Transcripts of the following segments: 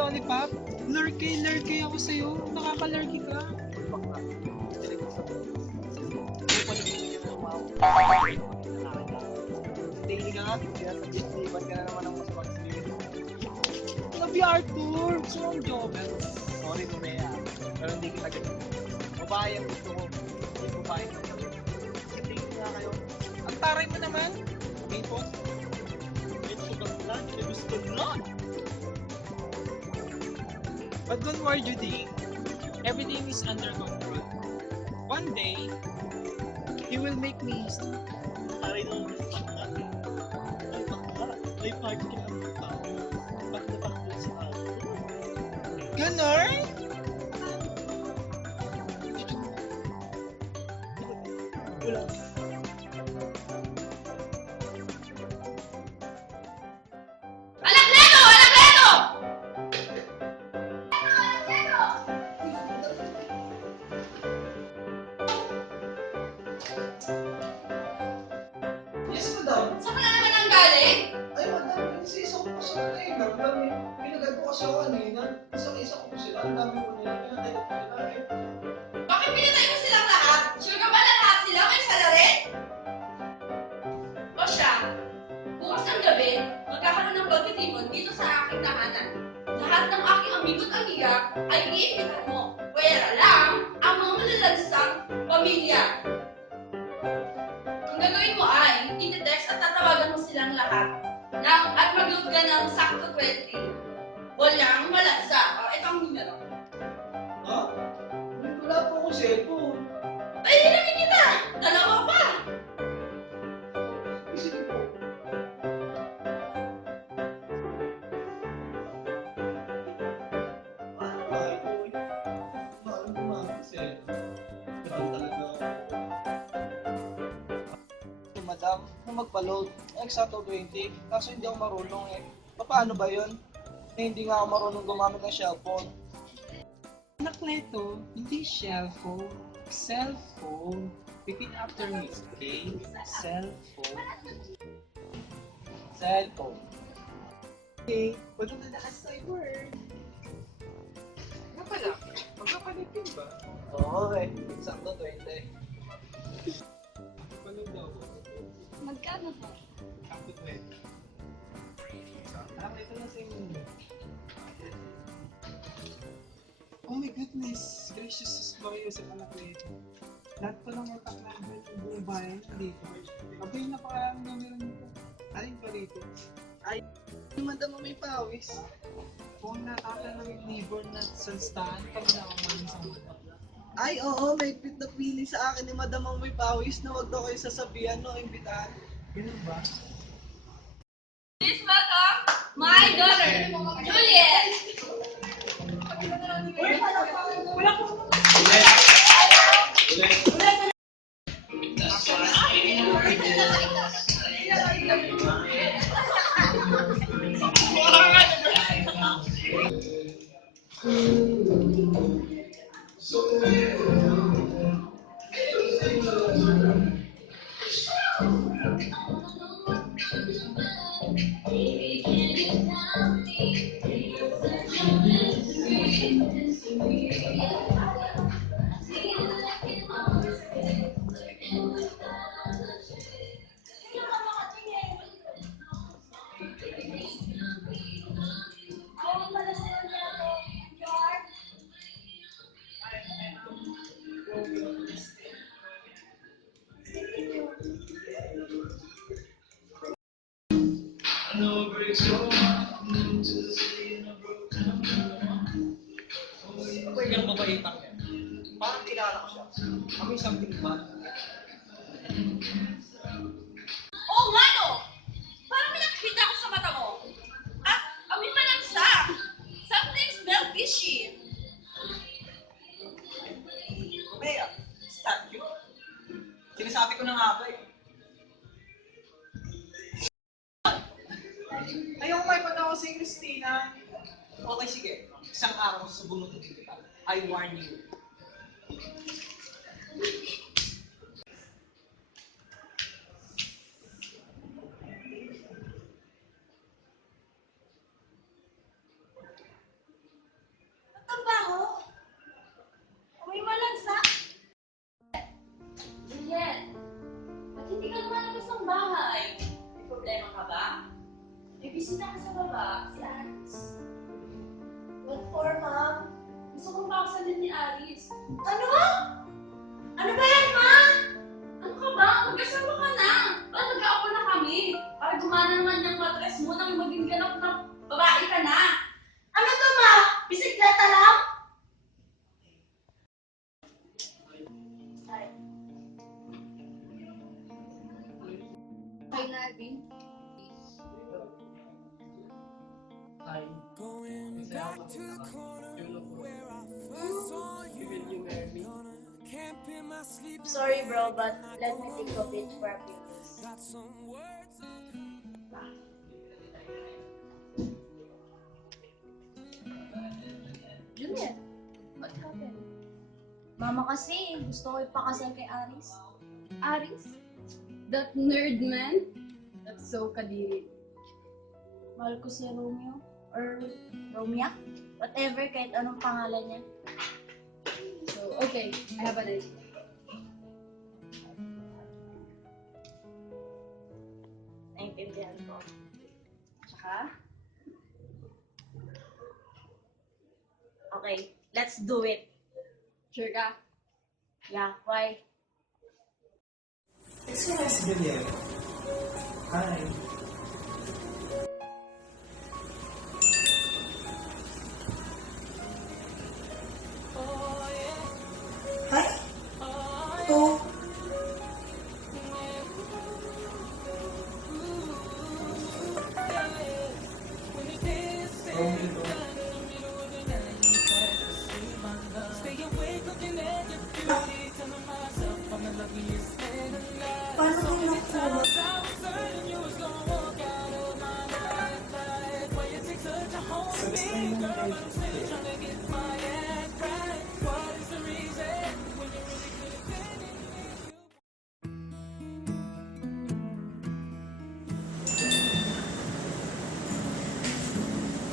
Lollipop, lurky ako sa'yo. Nakaka-lurky ka. Daily ka nga, sinasabit-liban ka na naman ng mas mag-sleep. Love you, Arthur. Gusto mo ang joker? Sorry, Nunea. Pero hindi kita ganun. Babae ang gusto ko. Hindi babae ang gusto ko. Daily nga kayo. Ang taray mo naman. Mipos. Ito ka lang, gusto lang. But don't worry, Judy. Everything is under control. One day, he will make me Taray naman gusto ko natin. Ay, baka. May party ka ang tao. Ba't napakot sa akin? Ganon? Wala. Yes, madam. Saan ka na naman ang galing? Ay, madam, nagsisok ko sa kanina. Pinagad ko kasi ako kanina. Isang-isa ko sila. Ang dami ko nila. Pinatay ko sila. Bakit pinatay mo silang lahat? Sure ka ba na lahat sila may salarin? O siya, bukas ng gabi, magkakaroon ng pagtitipon dito sa aking tahanan. Lahat ng aking amigo't amiga ay iipitan mo. Pwera lang ang mga malalansang pamilya. Ang gagawin mo ay, iti-text at tatawagan mo silang lahat. At mag-load ka ng sakto 20. Walang malansa. O, ito ang numero. Ha? Wala po akong cellphone. Ay, hinamin kita! Dalawa pa! Sige po. Paano ba ito? Paano gumamit ng cellphone? Ganun talaga ako. Madam, kung magpa-load, eksakto 20, kaso hindi ako marunong eh. Paano ba yun? Hindi nga ako marunong gumamit ng cellphone. Nakleto, hindi cellphone. Cellphone. Repeat after me, okay? Cellphone. Cellphone. Okay, pwede na naka-cyber. Nga pala, magpapalit yun ba? Oo eh, eksakto 20. Panood daw ko. Magkano po? Sakto 20. Ito na sa inyo. Oh my goodness! Gracious Mario sa Anakleto. Lahat pa lang yung taklaban ng buong bayan dito. Abay na pa ang numero nito. Alin pa rito? Ay, madam may pawis. Kung nakaka ng neighbor na sa stand, pag nakamaling sa mata. Ay, oo, may pit na pili sa akin ni Madam ang may pawis na wag daw kayo sasabihan no, imbitahan. Ganun ba? Please welcome my daughter, Juliet! Ayoko may patawa si Christina. Okay, sige. Isang araw sa bumutin kita. I warn you. Ang baho. May malansa. Juliet, ba't hindi ka lumalabas ng bahay? May problema ka ba? May bisita ka sa baba, si Aris. What for, ma'am? Gusto kong pakasalin ni Aris. Ano? Ano ba yan, ma? Ano ka ba? Magkasama ka na. Ba't nag-aako na kami? Para gumana naman yung matres mo nang maging ganap na babae ka na. Ano to, ma? Bisikleta lang? Hi, Narvin. Ay, kasi ako even you marry me. Sorry, bro, but let me think of it for a few days. Juliet, what happened? Mama kasi, gusto ko ipakasal kay Aris. Aris? That nerd man? That's so kadiri. Mahal ko si Romeo. Or Romea? Whatever, kahit anong pangalan niya. So, okay, I have an idea. Naintindihan ko. Tsaka? Okay, let's do it. Sure ka? Yeah, why? Excuse me, Juliet. Hi. Hi? Oh.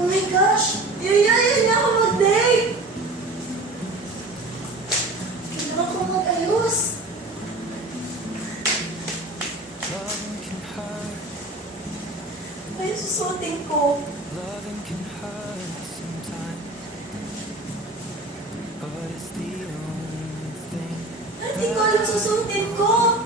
Oh my gosh! Yayayain na ako mag-date! Kailangan ko mag-ayos. Ay, susuotin ko. Ay, hindi ko alam susuotin ko.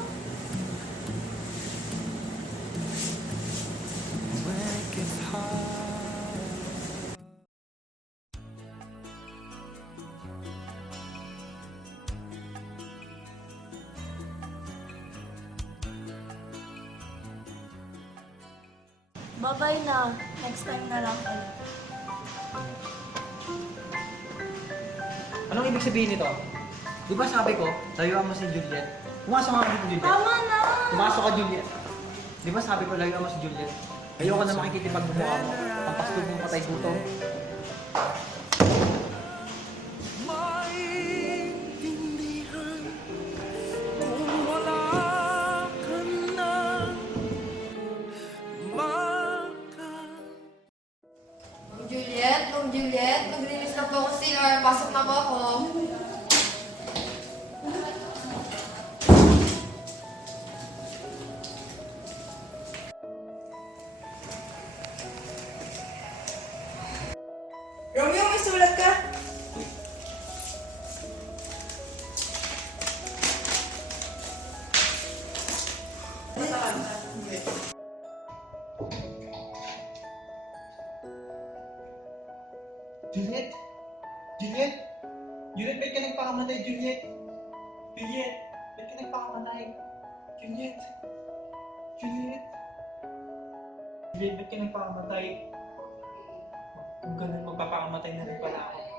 Bye-bye na. Next time na lang ulit. Anong ibig sabihin nito? Di ba sabi ko, layuan mo si Juliet? Pumasok ka dito, Juliet. Tama na! Pumasok ka, Juliet. Di ba sabi ko, layuan mo si Juliet? Ayoko na makikipagmumukha mo. Ang pastog mong patay gutom. Juliet, mag-release na po ako sa CR. Pasok na po ako. Romeo, may sulat ka? Juliet? Juliet? Juliet, ba't ka nagpakamatay, Juliet? Juliet, ba't ka nagpakamatay? Juliet? Juliet? Juliet, ba't ka nagpakamatay? Kung ganun, magpapakamatay na rin pala ako.